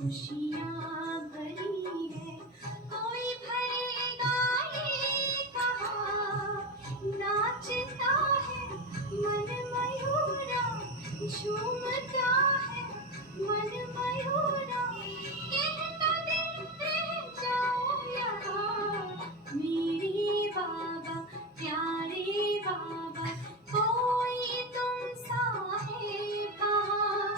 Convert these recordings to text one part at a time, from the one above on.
खुशियाँ भरी है, कोई भरेगा ये कहाँ, नाचता है मन मयूरा, झूमता है मन मयूरा, कहता दिल रह जाओ यहाँ, मेरे बाबा प्यारे बाबा, कोई तुम सा है कहाँ,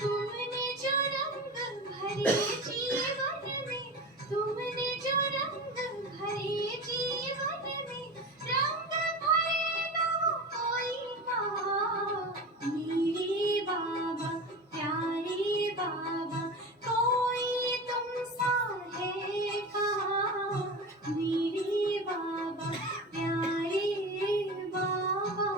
तुमने जो रंग भरे जीवन में, तुमने जो रंग भरे जीवन में, रंग भरे दो कोई कहाँ, मेरे बाबा प्यारे बाबा, कोई तुम सा है कहाँ, मेरे बाबा प्यारे बाबा।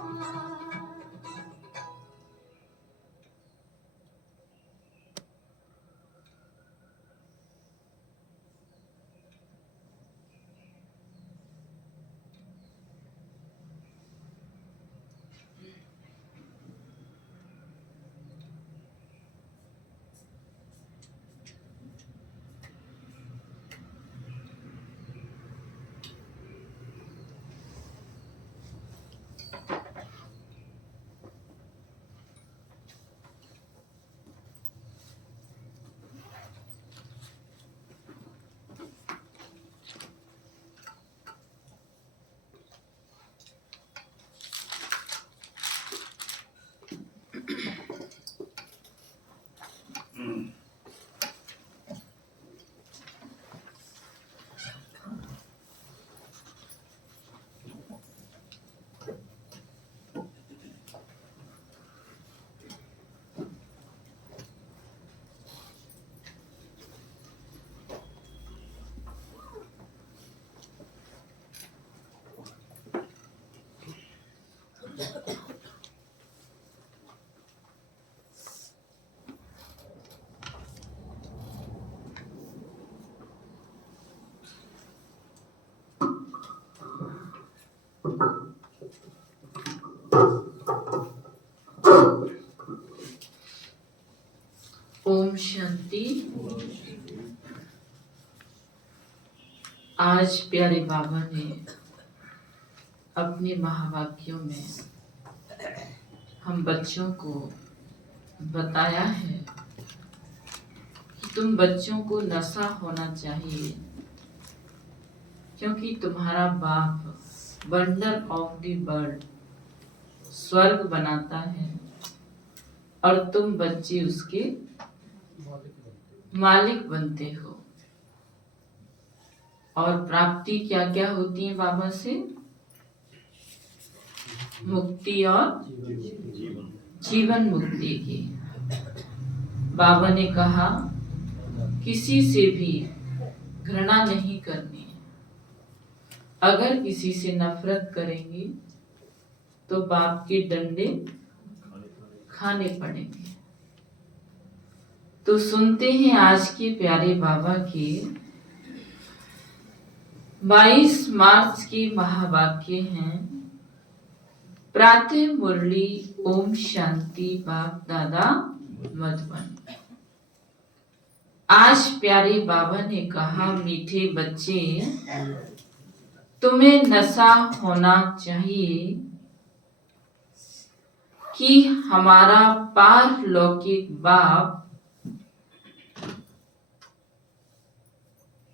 ओम शांति। आज प्यारे बाबा ने अपने महावाक्यों में हम बच्चों को बताया है कि तुम बच्चों को नशा होना चाहिए, क्योंकि तुम्हारा बाप वंडर ऑफ द वर्ल्ड स्वर्ग बनाता है और तुम बच्चे उसके मालिक बनते हो। और प्राप्ति क्या क्या होती है बाबा से? मुक्ति और जीवन मुक्ति की। बाबा ने कहा किसी से भी घृणा नहीं करनी है। अगर किसी से नफरत करेंगे तो बाप के डंडे खाने पड़ेंगे। तो सुनते हैं आज के प्यारे बाबा के 22 मार्च के महावाक्य हैं। प्रातः मुरली ओम शांति बाप दादा मधुबन। आज प्यारे बाबा ने कहा, मीठे बच्चे, तुम्हें नशा होना चाहिए कि हमारा पारलौकिक बाप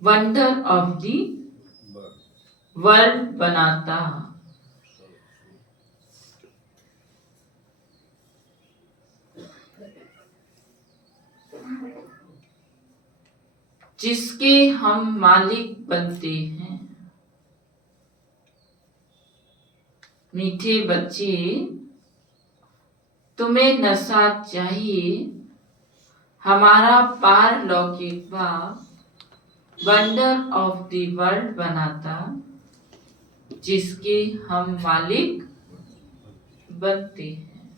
वंडर ऑफ दी वर्ल्ड बनाता, जिसके हम मालिक बनते हैं। मीठे बच्चे, तुम्हें नशा चाहिए हमारा पारलौकिक बाप वंडर ऑफ द वर्ल्ड बनाता, जिसके हम मालिक बनते हैं।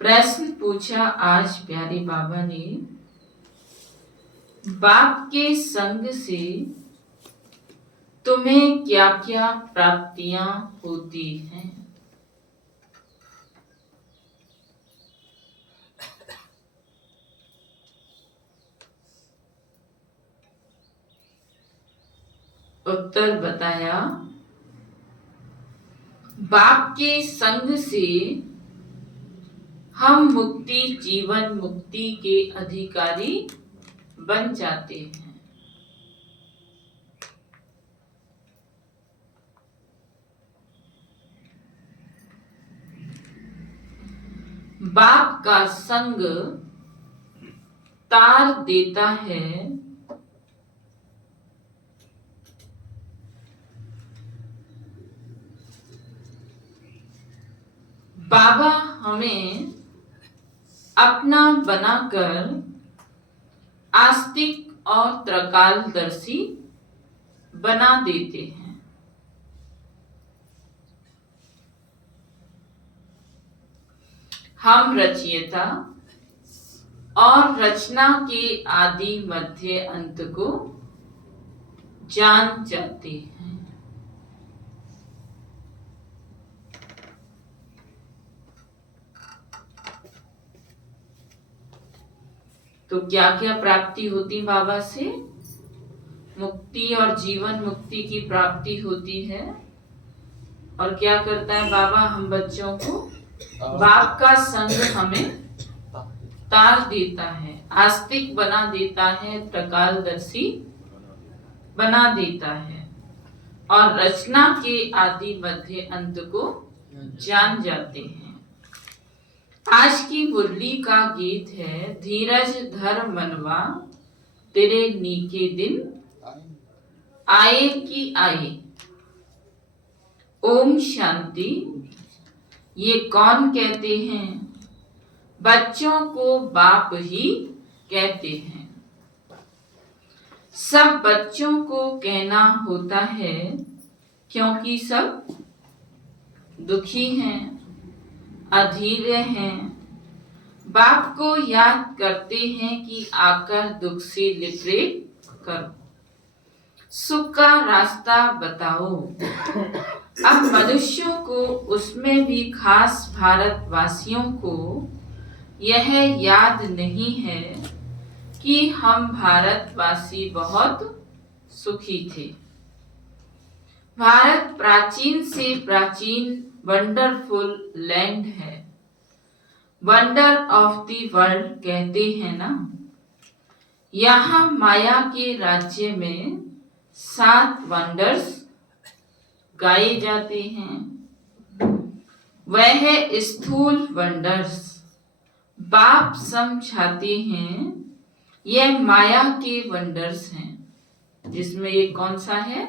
प्रश्न पूछा आज प्यारे बाबा ने, बाप के संग से तुम्हें क्या क्या प्राप्तियां होती हैं? उत्तर बताया, बाप के संग से हम मुक्ति, जीवन मुक्ति के अधिकारी बन जाते हैं। बाप का संग तार देता है बाबा हमें अपना बनाकर आस्तिक और त्रकालदर्शी बना देते हैं। हम रचयिता और रचना के आदि मध्य अंत को जान जाते हैं। तो क्या क्या प्राप्ति होती बाबा से? मुक्ति और जीवन मुक्ति की प्राप्ति होती है। और क्या करता है बाबा हम बच्चों को? बाप का संग हमें तार देता है, आस्तिक बना देता है, त्रकालदर्शी बना देता है और रचना के आदि मध्य अंत को जान जाते हैं। आज की मुरली का गीत है, धीरज धर मनवा तेरे नीके दिन आए कि आए। ओम शांति। ये कौन कहते हैं? बच्चों को बाप ही कहते हैं। सब बच्चों को कहना होता है क्योंकि सब दुखी हैं, अधीर हैं। बाप को याद करते हैं कि आकर दुख से लिबरेट करो, सुख का रास्ता बताओ। अब मनुष्यों को, उसमें भी खास भारतवासियों को यह याद नहीं है कि हम भारतवासी बहुत सुखी थे। भारत प्राचीन से प्राचीन वंडरफुल लैंड है। वंडर ऑफ द वर्ल्ड कहते हैं ना। यहाँ माया के राज्य में 7 वंडर्स गाए जाते हैं। वह स्थूल वंडर्स बाप समझाते हैं, यह माया के वंडर्स हैं। जिसमें ये कौन सा है?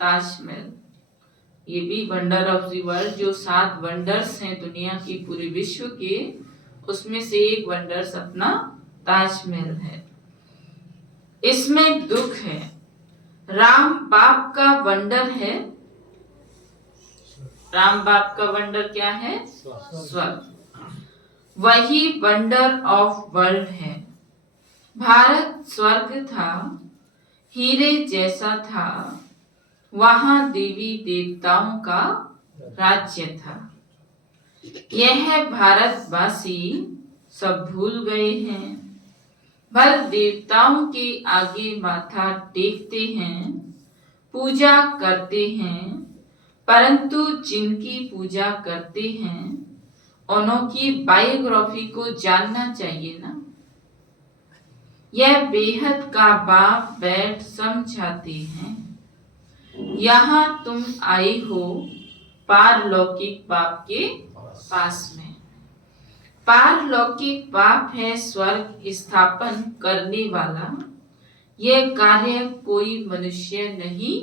ताजमहल। ये भी वंडर ऑफ द वर्ल्ड, जो 7 वंडर्स हैं दुनिया की, पूरे विश्व के, उसमें से एक वंडर्स अपना ताजमहल है। इसमें दुख है। राम बाप का वंडर है। राम बाप का वंडर क्या है? स्वर्ग। वही वंडर ऑफ वर्ल्ड है। भारत स्वर्ग था, हीरे जैसा था। वहां देवी देवताओं का राज्य था। यह भारतवासी सब भूल गए हैं। भल देवताओं के आगे माथा टेकते हैं, पूजा करते हैं, परंतु जिनकी पूजा करते हैं उनकी बायोग्राफी को जानना चाहिए ना। यह बेहद का बाप बैठ समझाते हैं, यहाँ तुम आए हो पारलौकिक बाप के पास में। पारलौकिक बाप है स्वर्ग स्थापन करने वाला। यह कार्य कोई मनुष्य नहीं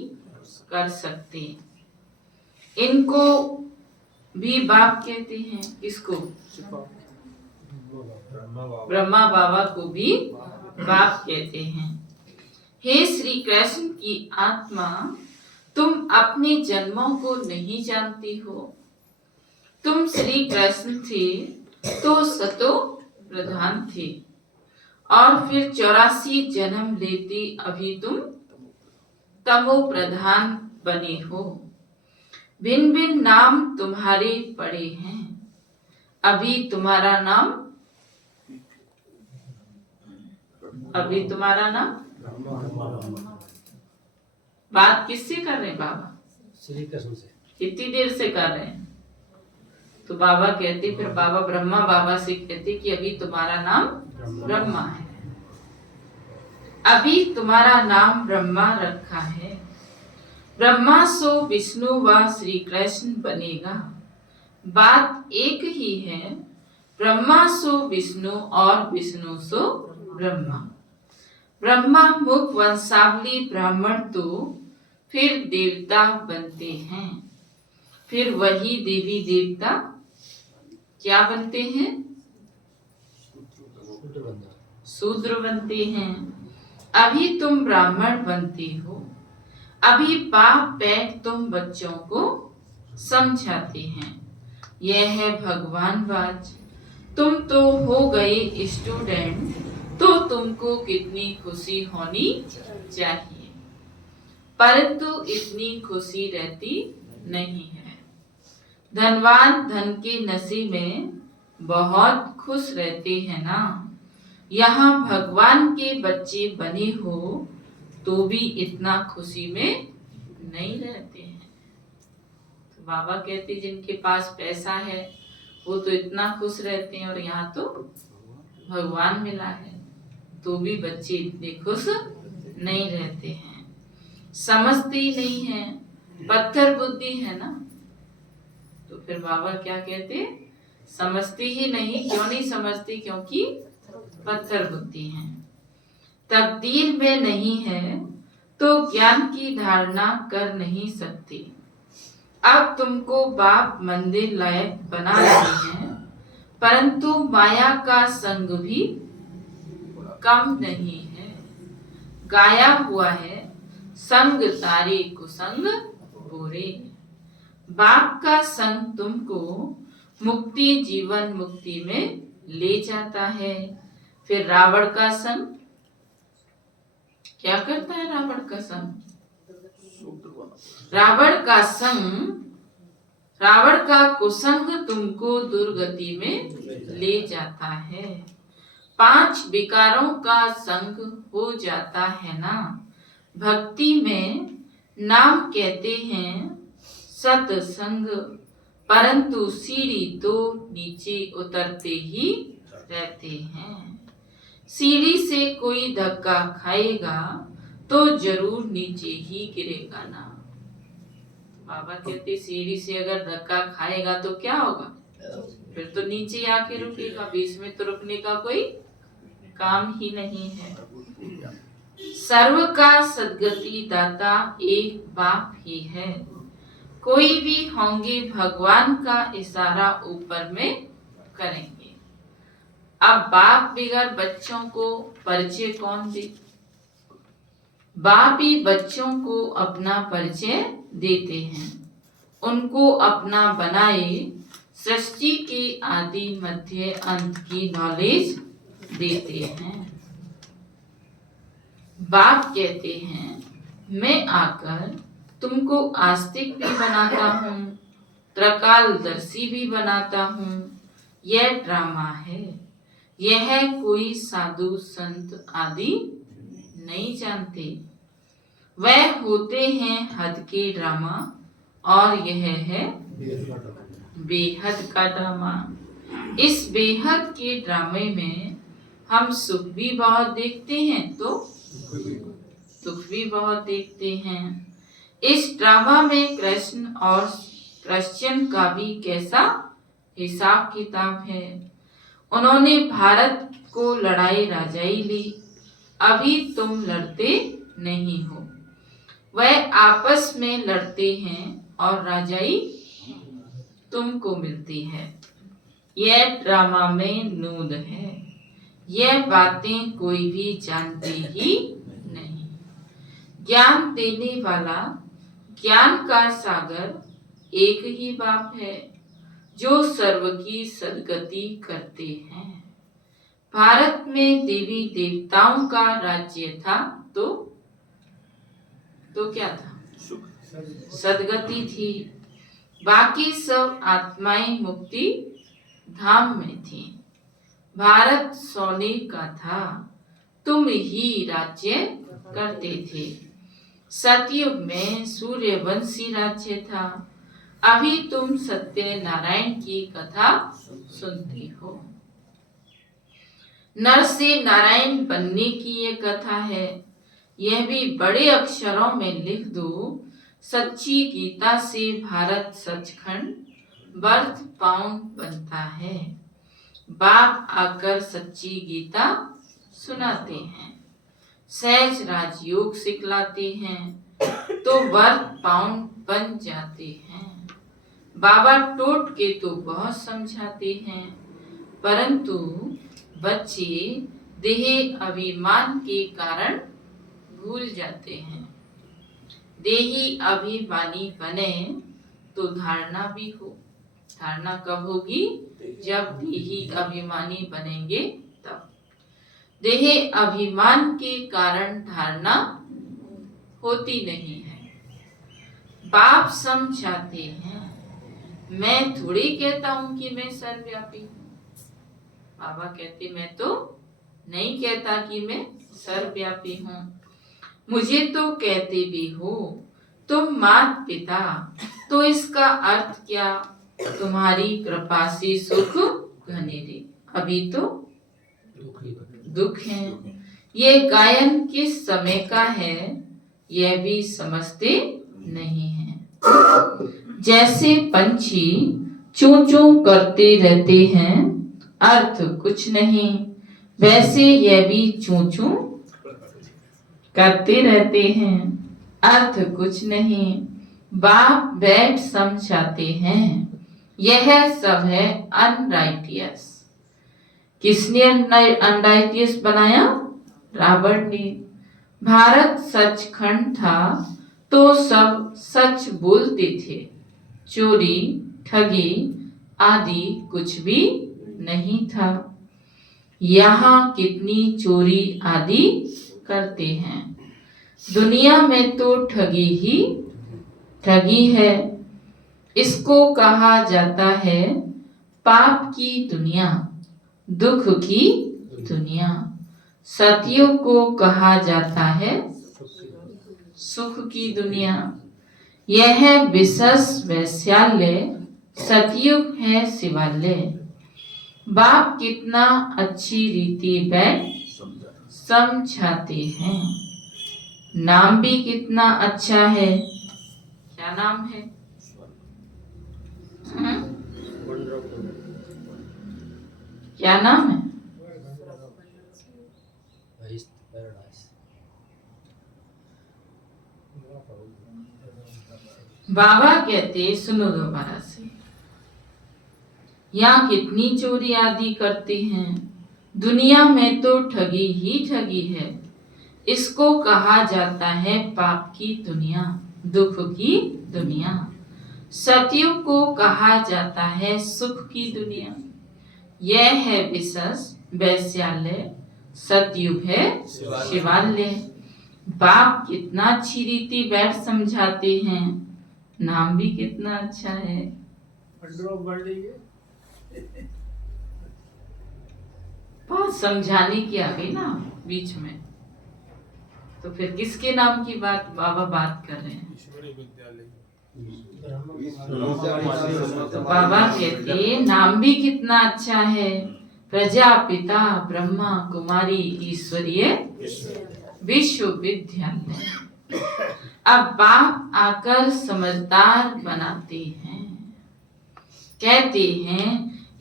कर सकते। इनको भी बाप कहते हैं। किसको? ब्रह्मा बाबा को भी बाप कहते हैं। हे श्री कृष्ण की आत्मा, तुम अपने जन्मों को नहीं जानती हो। तुम श्री कृष्ण थे तो सतो प्रधान थे, और फिर 84 जन्म लेते अभी तुम तमो प्रधान बने हो। भिन्न भिन्न नाम तुम्हारे पड़े हैं। अभी तुम्हारा नाम बात किससे कर रहे हैं बाबा? श्री कृष्ण से। कितनी देर से कर रहे हैं? तो बाबा कहते, फिर बाबा ब्रह्मा बाबा से कहते कि अभी तुम्हारा नाम ब्रह्मा है, अभी तुम्हारा नाम ब्रह्मा रखा है। ब्रह्मा सो विष्णु व श्री कृष्ण बनेगा। बात एक ही है, ब्रह्मा सो विष्णु और विष्णु सो ब्रह्मा। ब्रह्मा मुख वंशावली ब्राह्मण तो फिर देवता बनते हैं, फिर वही देवी देवता क्या बनते हैं? शूद्र बनते हैं। अभी तुम ब्राह्मण बनते हो, अभी बाप बैठ तुम बच्चों को समझाते हैं। यह है भगवान वाच। तुम तो हो गए स्टूडेंट, तो तुमको कितनी खुशी होनी चाहिए, परंतु इतनी खुशी रहती नहीं है। धनवान धन के नशे में बहुत खुश रहते हैं ना। यहाँ भगवान के बच्चे बने हो तो भी इतना खुशी में नहीं रहते हैं। तो बाबा कहते जिनके पास पैसा है वो तो इतना खुश रहते हैं, और यहाँ तो भगवान मिला है तो भी बच्चे इतने खुश नहीं रहते हैं। समझते ही नहीं है, पत्थर बुद्धि है ना। तो फिर बाबा क्या कहते, समझती ही नहीं। क्यों नहीं समझती? क्योंकि पत्थर बुद्धि है। तकदीर में नहीं है तो ज्ञान की धारणा कर नहीं सकती। अब तुमको बाप मंदिर लायक बना रहे हैं, परंतु माया का संग भी कम नहीं है। गाया हुआ है, संग तारे कुसंग बोरे। बाप का संग तुमको मुक्ति जीवन मुक्ति में ले जाता है। फिर रावण का संग क्या करता है? रावण का संग, रावण का संग, रावण का कुसंग तुमको दुर्गति में ले जाता है। 5 विकारों का संग हो जाता है ना। भक्ति में नाम कहते हैं सत्संग, परंतु सीढ़ी तो नीचे उतरते ही रहते हैं। सीढ़ी से कोई धक्का खाएगा तो जरूर नीचे ही गिरेगा ना। बाबा कहते सीढ़ी से अगर धक्का खाएगा तो क्या होगा? फिर तो नीचे आके रुकेगा, बीच में तो रुकने का कोई काम ही नहीं है। सर्व का सद्गति दाता एक बाप ही है। कोई भी होंगे भगवान का इशारा ऊपर में करेंगे। अब बाप बिगड़ बच्चों को परिचय कौन दे? बाप ही बच्चों को अपना परिचय देते हैं, उनको अपना बनाए, सृष्टि के आदि मध्य अंत की नॉलेज देते हैं। बाप कहते हैं मैं आकर तुमको आस्तिक भी बनाता हूँ, त्रिकालदर्शी भी बनाता हूँ। यह ड्रामा है, यह कोई साधु संत आदि नहीं जानते। वह होते हैं हद के ड्रामा, और यह है बेहद का ड्रामा। इस बेहद के ड्रामे में हम सुख भी बहुत देखते हैं तो दुख भी बहुत देखते हैं। इस ड्रामा में कृष्ण और क्रिश्चियन का भी कैसा हिसाब किताब है। उन्होंने भारत को लड़ाई राजाई ली, अभी तुम लड़ते नहीं हो। वह आपस में लड़ते हैं और राजाई तुमको मिलती है। यह ड्रामा में नूद है, यह बातें कोई भी जानते ही नहीं। ज्ञान देने वाला, ज्ञान का सागर एक ही बाप है, जो सर्व की सद्गति करते हैं। भारत में देवी देवताओं का राज्य था तो क्या था? सद्गति थी। बाकी सब आत्माएं मुक्ति धाम में थी। भारत सोने का था, तुम ही राज्य करते थे। सतयुग में सूर्यवंशी राज्य था। अभी तुम सत्य नारायण की कथा सुनती हो। नर से नारायण बनने की ये कथा है। यह भी बड़े अक्षरों में लिख दो। सच्ची गीता से भारत सचखंड बर्थ पाउंड बनता है। बाप आकर सच्ची गीता सुनाते हैं, सहज राजयोग सिखलाते हैं तो वर्थ पाउंड बन जाते हैं। बाबा टोट के तो बहुत समझाते हैं, परंतु बच्चे देह अभिमान के कारण भूल जाते हैं। देही अभिमानी बने तो धारणा भी हो। धारणा कब होगी? जब देही अभिमानी बनेंगे तब। देह अभिमान के कारण धारणा होती नहीं है। बाप समझाते हैं, मैं थोड़ी कहता हूं कि मैं सर्वव्यापी हूं। बाबा कहते मैं तो नहीं कहता कि मैं सर्वव्यापी हूं। मुझे तो कहते भी हो तुम मात पिता, तो इसका अर्थ क्या? तुम्हारी कृपा से सुख घने रे। अभी तो दुख है। ये गायन किस समय का है यह भी समझते नहीं है। जैसे पंछी चूं चूं करते रहते हैं, अर्थ कुछ नहीं, वैसे यह भी चूं चूं करते रहते हैं, अर्थ कुछ नहीं। बाप बैठ समझाते हैं, यह सब है अनराइटियस। किसने अनराइटियस बनाया? रावण ने। भारत सचखंड था तो सब सच बोलते थे। चोरी ठगी आदि कुछ भी नहीं था। यहाँ कितनी चोरी आदि करते हैं। दुनिया में तो ठगी ही ठगी है। इसको कहा जाता है पाप की दुनिया, दुख की दुनिया। सतयुग को कहा जाता है सुख की दुनिया। यह है विशेष वैश्यालय, सतयुग है शिवालय। बाप कितना अच्छी रीति बैठ समझाते हैं। नाम भी कितना अच्छा है। क्या नाम है? क्या नाम है? बाबा कहते सुनो दोबारा से, यहाँ कितनी चोरी आदि करते हैं। दुनिया में तो ठगी ही ठगी है। इसको कहा जाता है पाप की दुनिया, दुख की दुनिया। सतयुग को कहा जाता है सुख की दुनिया। यह है विशेष वैश्यालय, सतयुग है शिवालय। बाप कितना अच्छी रीति बैठ समझाते हैं। नाम भी कितना अच्छा है। बात समझाने की आ गई ना बीच में, तो फिर किसके नाम की बात बाबा बात कर रहे हैं? तो बाबा कहते नाम भी कितना अच्छा है। प्रजापिता ब्रह्मा कुमारी ईश्वरीय विश्वविद्यालय। अब बाप आकर समझदार बनाते हैं, कहते हैं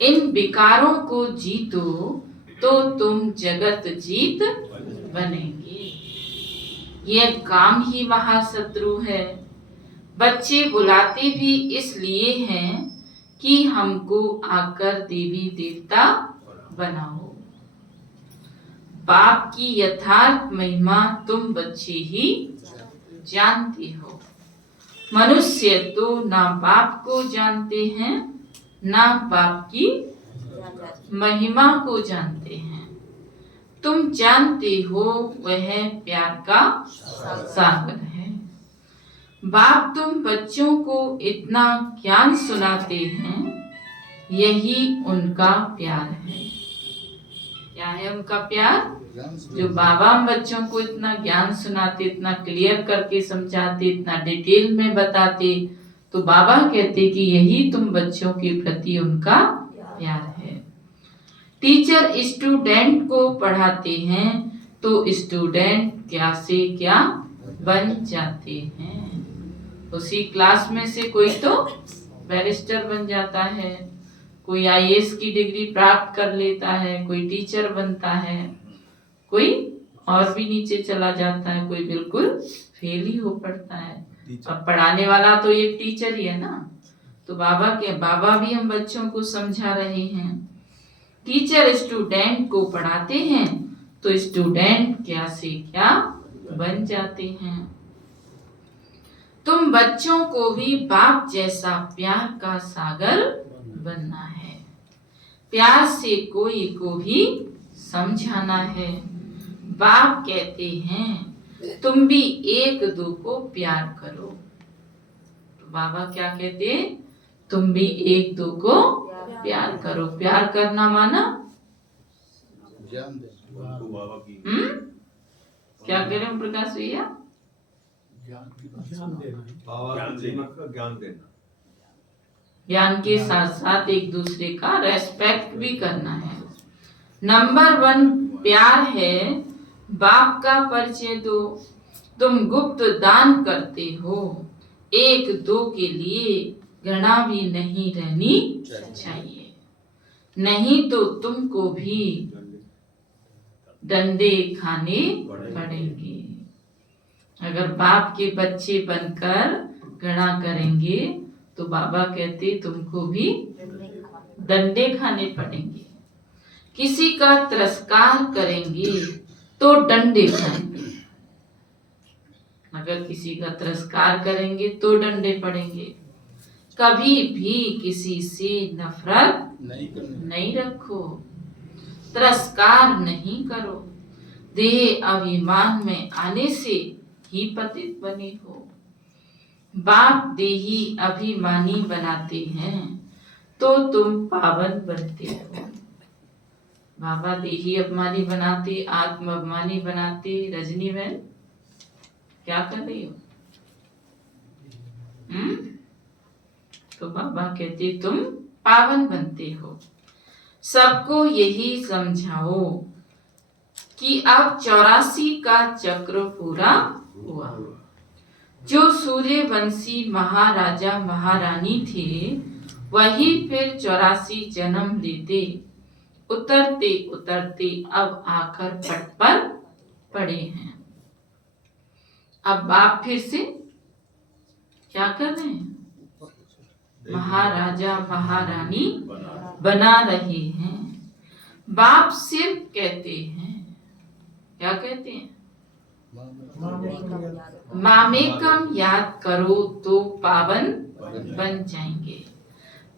इन विकारों को जीतो तो तुम जगत जीत बनेंगे। यह काम ही महाशत्रु है। बच्चे बुलाते भी इसलिए हैं कि हमको आकर देवी देवता बनाओ। बाप की यथार्थ महिमा तुम बच्चे ही जानते हो। मनुष्य तो ना बाप को जानते हैं, ना बाप की महिमा को जानते हैं। तुम जानते हो वह प्यार का सागर है। बाप तुम बच्चों को इतना ज्ञान सुनाते हैं, यही उनका प्यार है। क्या है उनका प्यार? जो बाबा हम बच्चों को इतना ज्ञान सुनाते, इतना क्लियर करके समझाते, इतना डिटेल में बताते, तो बाबा कहते कि यही तुम बच्चों के प्रति उनका प्यार है। टीचर स्टूडेंट को पढ़ाते हैं तो स्टूडेंट क्या से क्या बन जाते हैं। उसी क्लास में से कोई तो बैरिस्टर बन जाता है, कोई आईएएस की डिग्री प्राप्त कर लेता है, कोई टीचर बनता है, कोई और भी नीचे चला जाता है, कोई बिल्कुल फेल ही हो पड़ता है। अब पढ़ाने वाला तो एक टीचर ही है ना। तो बाबा भी हम बच्चों को समझा रहे हैं, टीचर स्टूडेंट को पढ़ाते हैं तो स्टूडेंट क्या से क्या बन जाते हैं। तुम बच्चों को भी बाप जैसा प्यार का सागर बनना है, प्यार से कोई को भी समझाना है। बाप कहते हैं तुम भी एक दो को प्यार करो। तो बाबा क्या कहते हैं? तुम भी एक दो को प्यार करो। प्यार करना माना क्या कह रहे हो प्रकाश भैया? ज्ञान के साथ साथ एक दूसरे का रेस्पेक्ट भी करना है। नंबर 1 प्यार है, बाप का परिचय दो। तुम गुप्त दान करते हो, एक दो के लिए घृणा भी नहीं रहनी चाहिए, नहीं तो तुमको भी डंडे खाने पड़ेंगे। अगर बाप के बच्चे बनकर घृणा करेंगे तो बाबा कहते तुमको भी डंडे खाने पड़ेंगे। किसी का तिरस्कार करेंगे तो डंडे खाएंगे। अगर किसी का तिरस्कार करेंगे तो डंडे पड़ेंगे। कभी भी किसी से नफरत नहीं रखो, तिरस्कार नहीं करो। देह अभिमान में आने से ही पतित बने हो। बाप देही अभिमानी बनाते हैं तो तुम पावन बनते हो। बाबा देही अभिमानी बनाते, आत्म अभिमानी बनाते। रजनी बहन क्या कर रही हो? तो बाबा कहते तुम पावन बनते हो। सबको यही समझाओ कि अब 84 का चक्र पूरा हुआ। जो सूर्यवंशी महाराजा महारानी थे वही फिर 84 जन्म लेते, उतरते उतरते अब आकर पट पर पड़े हैं। अब बाप फिर से क्या कर रहे हैं? महाराजा महारानी बना रहे हैं। बाप सिर्फ कहते हैं, क्या कहते हैं? मामेकम याद करो तो पावन बन जाएंगे।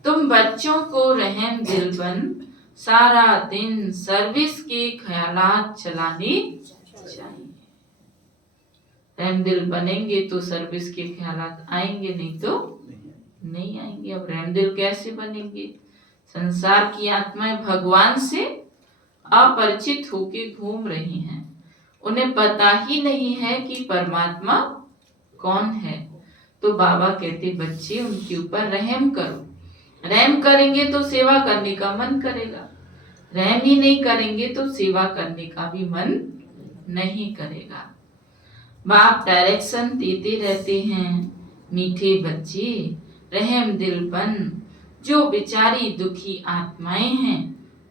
तुम बच्चों को रहम दिल बन सारा दिन सर्विस के ख्यालात चलाने चाहिए। रहम दिल बनेंगे तो सर्विस के ख्यालात आएंगे, नहीं तो नहीं आएंगे। अब रहम दिल कैसे बनेंगे? संसार की आत्माएं भगवान से अपरिचित होके घूम रही हैं, उन्हें पता ही नहीं है कि परमात्मा कौन है। तो बाबा कहते बच्चे उनके ऊपर रहम करो। रहम करेंगे तो सेवा करने का मन करेगा, रहम ही नहीं करेंगे तो सेवा करने का भी मन नहीं करेगा। बाप डायरेक्शन देते रहते हैं, मीठे बच्चे रहम दिल बन। जो बेचारी दुखी आत्माएं हैं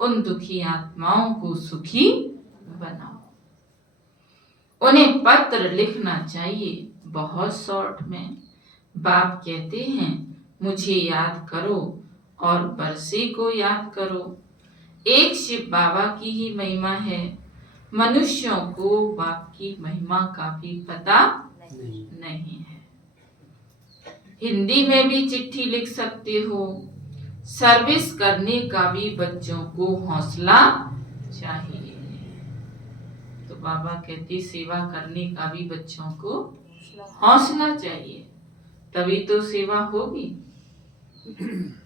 उन दुखी आत्माओं को सुखी बनाओ। उन्हें पत्र लिखना चाहिए बहुत शॉर्ट में। बाप कहते हैं मुझे याद करो और बरसे को याद करो। एक शिव बाबा की ही महिमा है, मनुष्यों को बाप की महिमा का भी पता नहीं है। हिंदी में भी चिट्ठी लिख सकते हो। सर्विस करने का भी बच्चों को हौसला चाहिए। तो बाबा कहते सेवा करने का भी बच्चों को हौसला चाहिए, तभी तो सेवा होगी।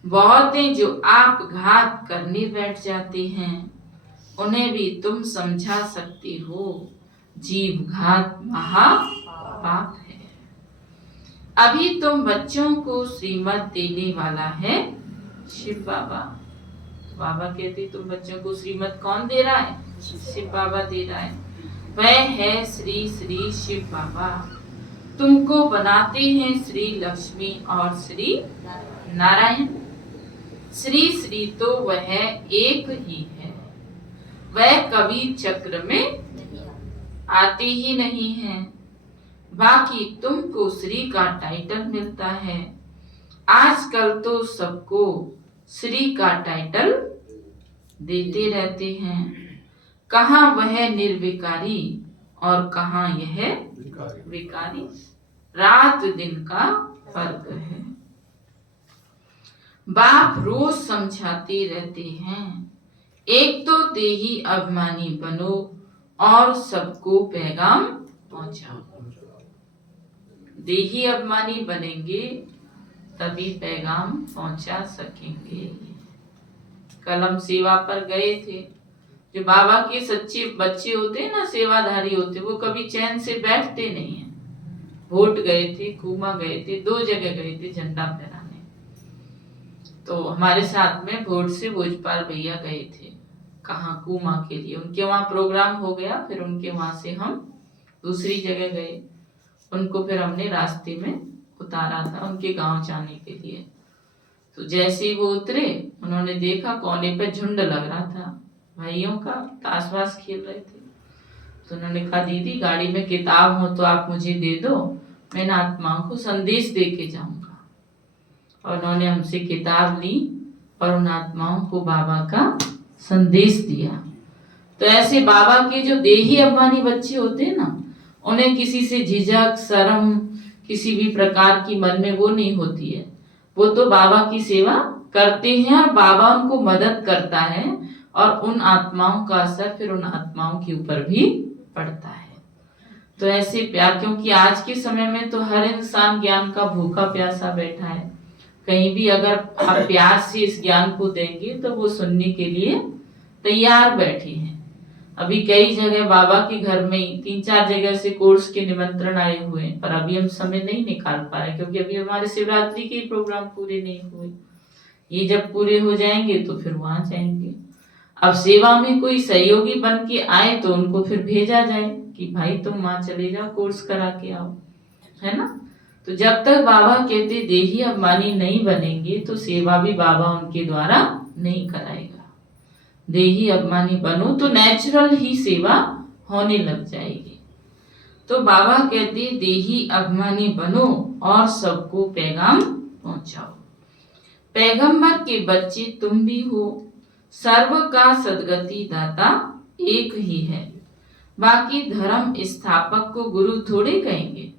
बहुत हैं जो आप घात करने बैठ जाते हैं, उन्हें भी तुम समझा सकती हो। जीव घात महा पाप है। अभी तुम बच्चों को श्रीमत देने वाला है शिव बाबा। बाबा कहते तुम बच्चों को श्रीमत कौन दे रहा है? शिव बाबा दे रहा है। वह है श्री श्री शिव बाबा। तुमको बनाते हैं श्री लक्ष्मी और श्री नारायण। श्री श्री तो वह एक ही है। वह कभी चक्र में आते ही नहीं है। बाकी तुमको श्री का टाइटल मिलता है। आजकल तो सबको श्री का टाइटल देते रहते हैं। कहाँ वह निर्विकारी और कहाँ यह विकारी। रात दिन का फर्क है। बाप रोज समझाते रहते हैं, एक तो देही अभिमानी बनो और सबको पैगाम पहुंचाओ। देही अभिमानी बनेंगे तभी पैगाम पहुंचा सकेंगे। कल हम सेवा पर गए थे। जो बाबा के सच्चे बच्चे होते हैं ना, सेवाधारी होते, वो कभी चैन से बैठते नहीं है। भोट गए थे, कूमा गए थे, 2 जगह गए थे झंडा फहराने। तो हमारे साथ में भोट से भोजपाल भैया गए थे, कहाँ कूमा के लिए। उनके वहां प्रोग्राम हो गया, फिर उनके वहां से हम दूसरी जगह गए। उनको फिर हमने रास्ते में उतारा था उनके गांव जाने के लिए। तो जैसे ही वो उतरे, उन्होंने देखा कोने पे झुंड लग रहा था भाइयों का, ताशबाज खेल रहे थे। तो उन्होंने कहा, दीदी गाड़ी में किताब हो तो आप मुझे दे दो, मैं इन आत्माओं को संदेश दे के जाऊंगा। और उन्होंने हमसे किताब ली और उन आत्माओं को बाबा का संदेश दिया। तो ऐसे बाबा के जो देही अभिमानी बच्चे होते हैं ना, उन्हें किसी से झिझक शर्म किसी भी प्रकार की मन में वो नहीं होती है। वो तो बाबा की सेवा करते हैं और बाबा उनको मदद करता है, और उन आत्माओं का असर फिर उन आत्माओं के ऊपर भी पड़ता है। तो ऐसे प्यार, क्योंकि आज के समय में तो हर इंसान ज्ञान का भूखा प्यासा बैठा है। कहीं भी अगर आप प्यार से इस ज्ञान को देंगे तो वो सुनने के लिए तैयार बैठे हैं। अभी कई जगह बाबा के घर में ही 3-4 जगह से कोर्स के निमंत्रण आए हुए हैं, पर अभी हम समय नहीं निकाल पा रहे, क्योंकि अभी हमारे शिवरात्रि के प्रोग्राम पूरे नहीं हुए। ये जब पूरे हो जाएंगे तो फिर वहां जाएंगे। अब सेवा में कोई सहयोगी बन के आए तो उनको फिर भेजा जाए कि भाई तुम वहां चले जाओ, कोर्स करा के आओ, है ना। तो जब तक बाबा कहते देही अभिमानी नहीं बनेंगे तो सेवा भी बाबा उनके द्वारा नहीं कराएगा। देही अभिमानी बनो तो नेचुरल ही सेवा होने लग जाएगी। तो बाबा कहते देही अभिमानी बनो और सबको पैगाम पहुंचाओ। पैगंबर के बच्चे तुम भी हो। सर्व का सदगति दाता एक ही है। बाकी धर्म स्थापक को गुरु थोड़े कहेंगे।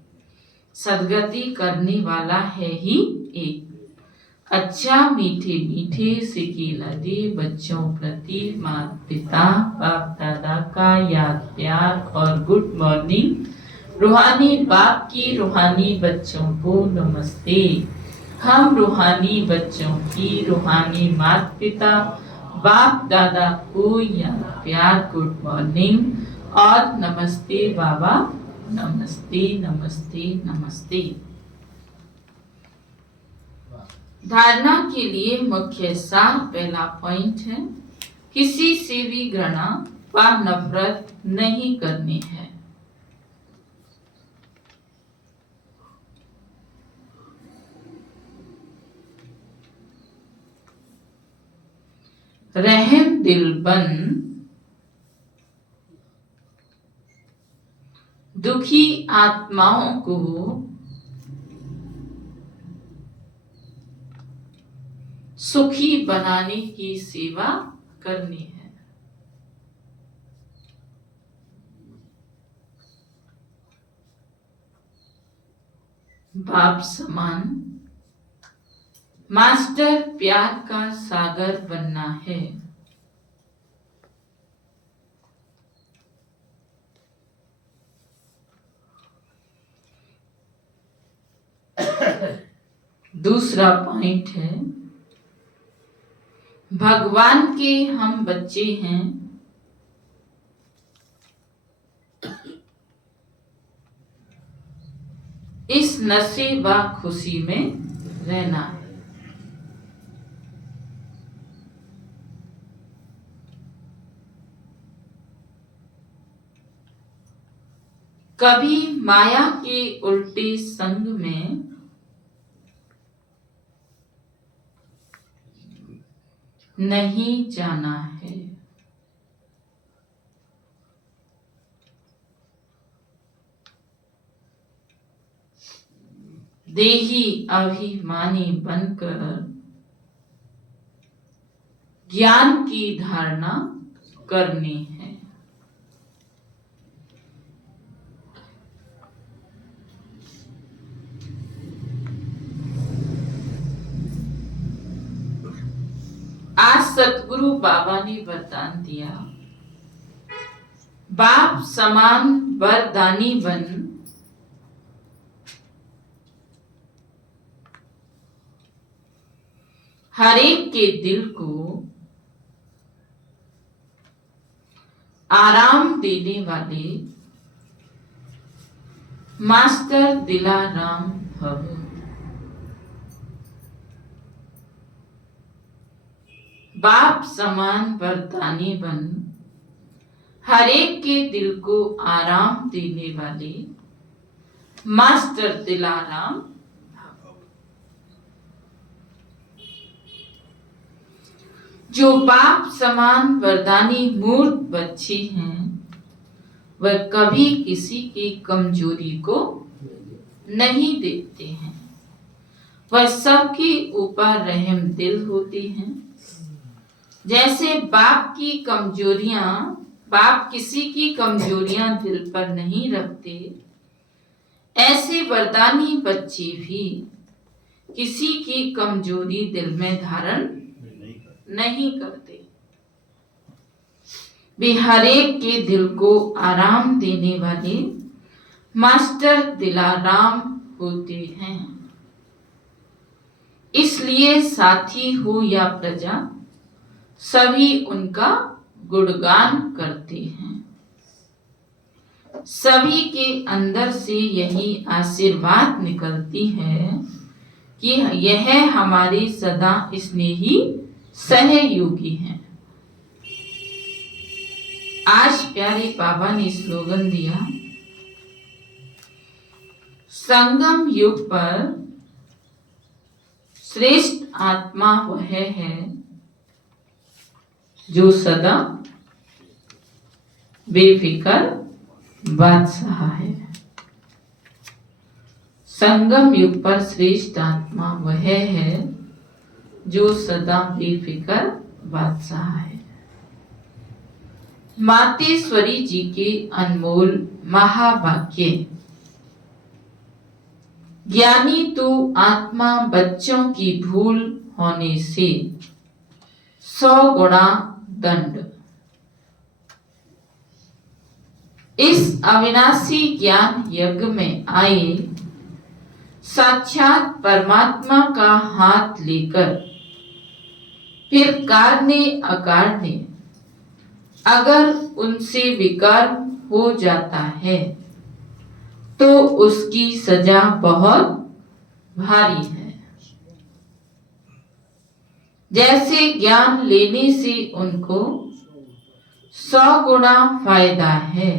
सदगति करने वाला है ही एक। अच्छा मीठे मीठे सिकीला दे बच्चों प्रति माता पिता बाप दादा का याद प्यार और गुड मॉर्निंग। रूहानी बाप की रूहानी बच्चों को नमस्ते। हम रूहानी बच्चों की रूहानी माता पिता बाप दादा को याद प्यार गुड मॉर्निंग और नमस्ते बाबा, नमस्ते नमस्ते नमस्ते। धारणा के लिए मुख्य सार पहला पॉइंट है, किसी से भी घृणा व नफरत नहीं करनी है। रहम दिल बन दुखी आत्माओं को सुखी बनाने की सेवा करनी है। बाप समान मास्टर प्यार का सागर बनना है। दूसरा पॉइंट है, भगवान के हम बच्चे हैं, इस नशे व खुशी में रहना है। कभी माया के उल्टे संग में नहीं जाना है। देही अभिमानी बनकर ज्ञान की धारणा करनी है। आज सतगुरु बाबा ने वरदान दिया, बाप समान वरदानी बन, हर एक के दिल को आराम देने वाले मास्टर दिलाराम भव। बाप समान वरदानी बन, हर एक के दिल को आराम देने वाले मास्टर दिलाराम। जो बाप समान वरदानी मूर्त बच्चे हैं, वह कभी किसी की कमजोरी को नहीं देखते हैं। वह सबके ऊपर रहम दिल होते हैं। जैसे बाप किसी की कमजोरियां दिल पर नहीं रखते, ऐसे वरदानी बच्चे भी किसी की कमजोरी दिल में धारण नहीं करते। वे हर एक के दिल को आराम देने वाले मास्टर दिलाराम होते हैं। इसलिए साथी हो या प्रजा, सभी उनका गुणगान करते हैं। सभी के अंदर से यही आशीर्वाद निकलती है कि यह हमारे सदा स्नेही सहयोगी हैं। आज प्यारे बाबा ने स्लोगन दिया, संगम युग पर श्रेष्ठ आत्मा वह है जो सदा बेफिक्र बादशाह है। संगम युग पर श्रेष्ठ आत्मा वह है जो सदा बेफिक्र बादशाह है। मातेश्वरी जी के अनमोल महावाक्य, ज्ञानी तो आत्मा बच्चों की भूल होने से 100 गुना दंड। इस अविनाशी ज्ञान यज्ञ में आए साक्षात परमात्मा का हाथ लेकर फिर कारने अकारने अगर उनसे विकर्म हो जाता है तो उसकी सजा बहुत भारी है। जैसे ज्ञान लेने से उनको 100 गुना फायदा है,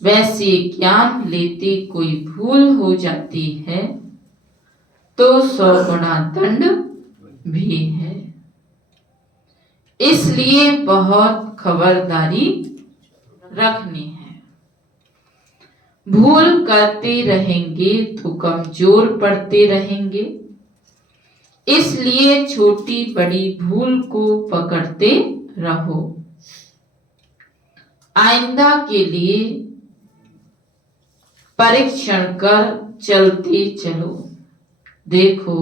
वैसे ज्ञान लेते कोई भूल हो जाती है तो 100 गुना दंड भी है। इसलिए बहुत खबरदारी रखनी है। भूल करते रहेंगे तो कमजोर पड़ते रहेंगे। इसलिए छोटी बड़ी भूल को पकड़ते रहो। आइंदा के लिए परीक्षण कर चलते चलो। देखो,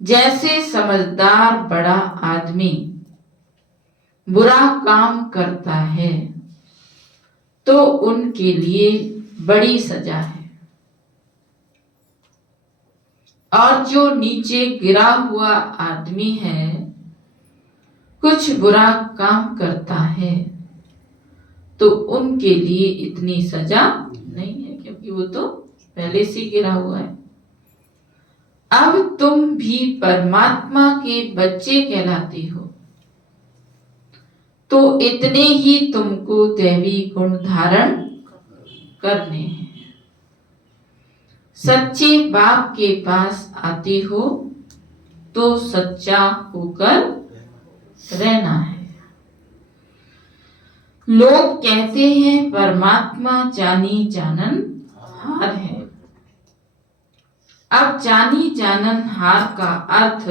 जैसे समझदार बड़ा आदमी बुरा काम करता है तो उनके लिए बड़ी सजा है, और जो नीचे गिरा हुआ आदमी है कुछ बुरा काम करता है तो उनके लिए इतनी सजा नहीं है, क्योंकि वो तो पहले से गिरा हुआ है। अब तुम भी परमात्मा के बच्चे कहलाते हो, तो इतने ही तुमको दैवी गुण धारण करने हैं। सच्चे बाप के पास आते हो तो सच्चा होकर रहना है। लोग कहते हैं परमात्मा जानी जानन हार है। अब जानी जानन हार का अर्थ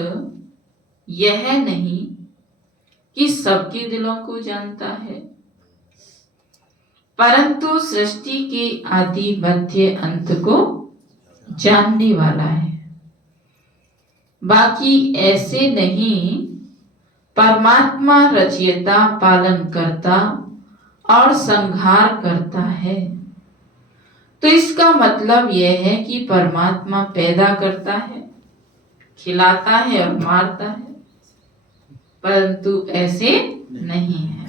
यह नहीं कि सबके दिलों को जानता है, परंतु सृष्टि के आदि मध्य अंत को जानने वाला है। बाकी ऐसे नहीं, परमात्मा रचयिता, पालन करता और संहार करता है। तो इसका मतलब यह है कि परमात्मा पैदा करता है, खिलाता है और मारता है, परंतु ऐसे नहीं है।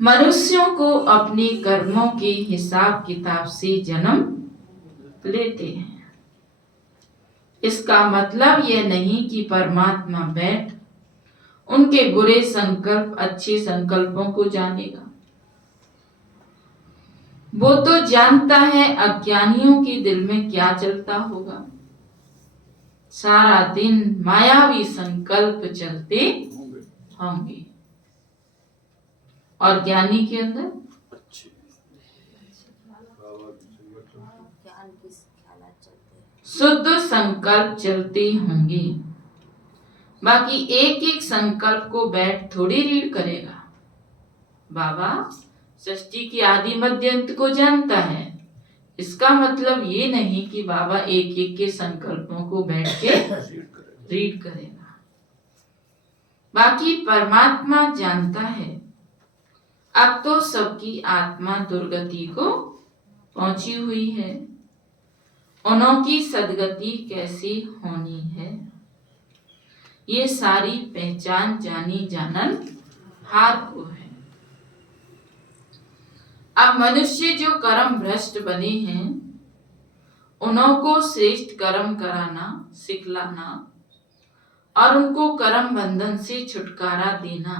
मनुष्यों को अपने कर्मों के हिसाब किताब से जन्म लेते हैं। इसका मतलब यह नहीं कि परमात्मा बैठ उनके बुरे संकल्प अच्छे संकल्पों को जानेगा। वो तो जानता है अज्ञानियों के दिल में क्या चलता होगा। सारा दिन मायावी संकल्प चलते होंगे, और ज्ञानी के अंदर शुद्ध संकल्प चलते होंगे। बाकी एक एक संकल्प को बैठ थोड़ी रीड करेगा। बाबा सृष्टि की आदि मध्य अंत को जानता है, इसका मतलब ये नहीं कि बाबा एक एक के संकल्पों को बैठ के रीड करेगा। बाकी परमात्मा जानता है अब तो सबकी आत्मा दुर्गति को पहुंची हुई है, उनकी सदगति कैसी होनी है, ये सारी पहचान जानी जानन हार को है। अब मनुष्य जो कर्म भ्रष्ट बने हैं, उनको श्रेष्ठ कर्म कराना, सिखलाना और उनको कर्म बंधन से छुटकारा देना,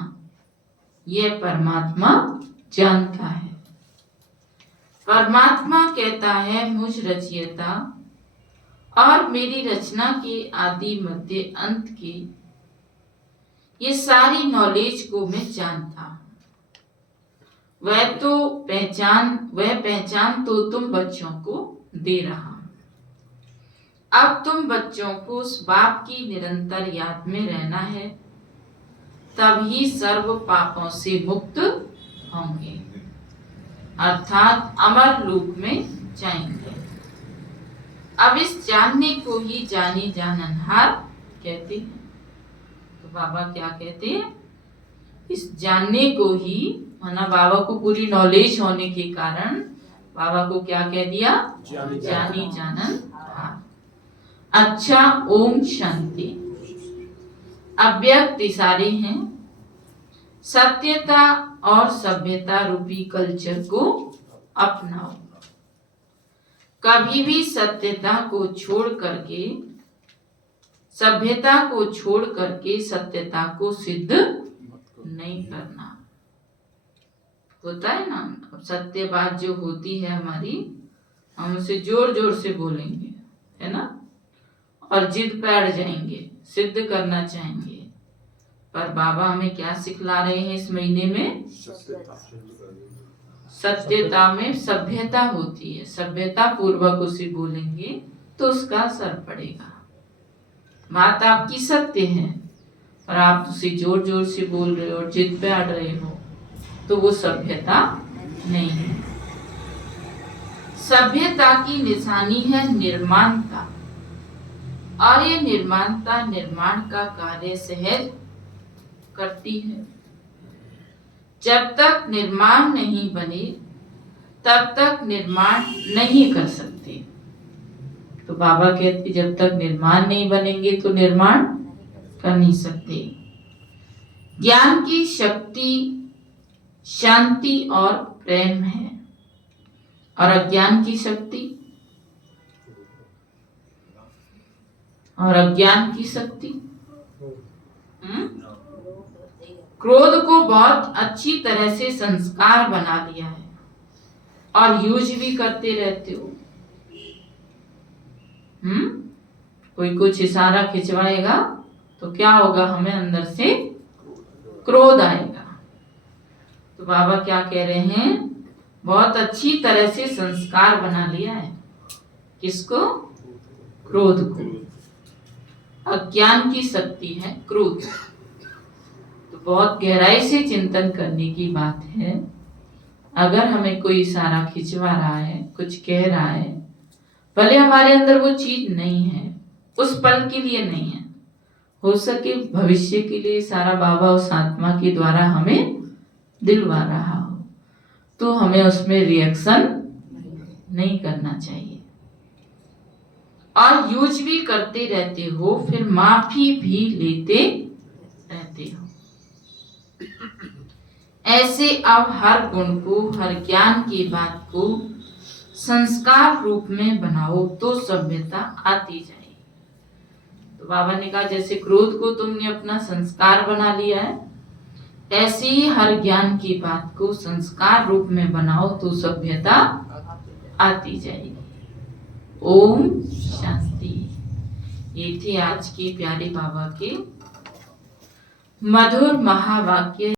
यह परमात्मा जानता है। परमात्मा कहता है मुझ रचयिता और मेरी रचना के आदि मध्य अंत के ये सारी नॉलेज को मैं जानता हूं। वह पहचान तो तुम बच्चों को दे रहा हूं। अब तुम बच्चों को उस बाप की निरंतर याद में रहना है, तभी सर्व पापों से मुक्त होंगे, अर्थात अमर लोक में जाएंगे। अब इस जानने को ही जानी जाननहार कहते हैं। तो बाबा क्या कहते हैं? इस जानने को ही, माना बाबा को पूरी नॉलेज होने के कारण बाबा को क्या कह दिया? जानी जाननहार। अच्छा, ओम शांति। अव्यक्त इशारे हैं। सत्यता और सभ्यता रूपी कल्चर को अपनाओ। कभी भी सत्यता को छोड़ करके, सभ्यता को छोड़ करके सत्यता को सिद्ध नहीं करना। होता है ना, सत्य बात जो होती है हमारी, हम उसे जोर जोर से बोलेंगे, है ना, और जिद पे अड़ जाएंगे, सिद्ध करना चाहेंगे। पर बाबा हमें क्या सिखला रहे हैं इस महीने में? सत्यता में सभ्यता होती है। सभ्यता पूर्वक उसे बोलेंगे तो उसका असर पड़ेगा। बात आपकी सत्य है और आप उसे जोर जोर से बोल रहे हो और जिद पे अड़ रहे हो, तो वो सभ्यता नहीं है। सभ्यता की निशानी है निर्माणता, और ये निर्माणता निर्माण का कार्य सहज करती है। जब तक निर्माण नहीं बने तब तक निर्माण नहीं कर सकते। तो बाबा कहते जब तक निर्माण नहीं बनेंगे तो निर्माण कर नहीं सकते। ज्ञान की शक्ति शांति और प्रेम है, और अज्ञान की शक्ति और अज्ञान की शक्ति। क्रोध को बहुत अच्छी तरह से संस्कार बना लिया है और यूज भी करते रहते हो। कोई कुछ इशारा खिंचवाएगा तो क्या होगा, हमें अंदर से क्रोध आएगा। तो बाबा क्या कह रहे हैं, बहुत अच्छी तरह से संस्कार बना लिया है। किसको? क्रोध को। अज्ञान की शक्ति है क्रोध। तो बहुत गहराई से चिंतन करने की बात है। अगर हमें कोई इशारा खिंचवा रहा है, कुछ कह रहा है, भले हमारे अंदर वो चीज नहीं है, उस पल के लिए नहीं है, हो सके भविष्य के लिए सारा बाबा उस आत्मा के द्वारा हमें दिलवा रहा हो, तो हमें उसमें रिएक्शन नहीं करना चाहिए। और यूज भी करते रहते हो, फिर माफी भी लेते रहते हो। ऐसे अब हर गुण को, हर ज्ञान की बात को संस्कार रूप में बनाओ तो सभ्यता आती जाएगी। तो बाबा ने कहा जैसे क्रोध को तुमने अपना संस्कार बना लिया है, ऐसे ही हर ज्ञान की बात को संस्कार रूप में बनाओ तो सभ्यता आती जाएगी। ओम शांति। ये थे आज के प्यारे बाबा के मधुर महावाक्य।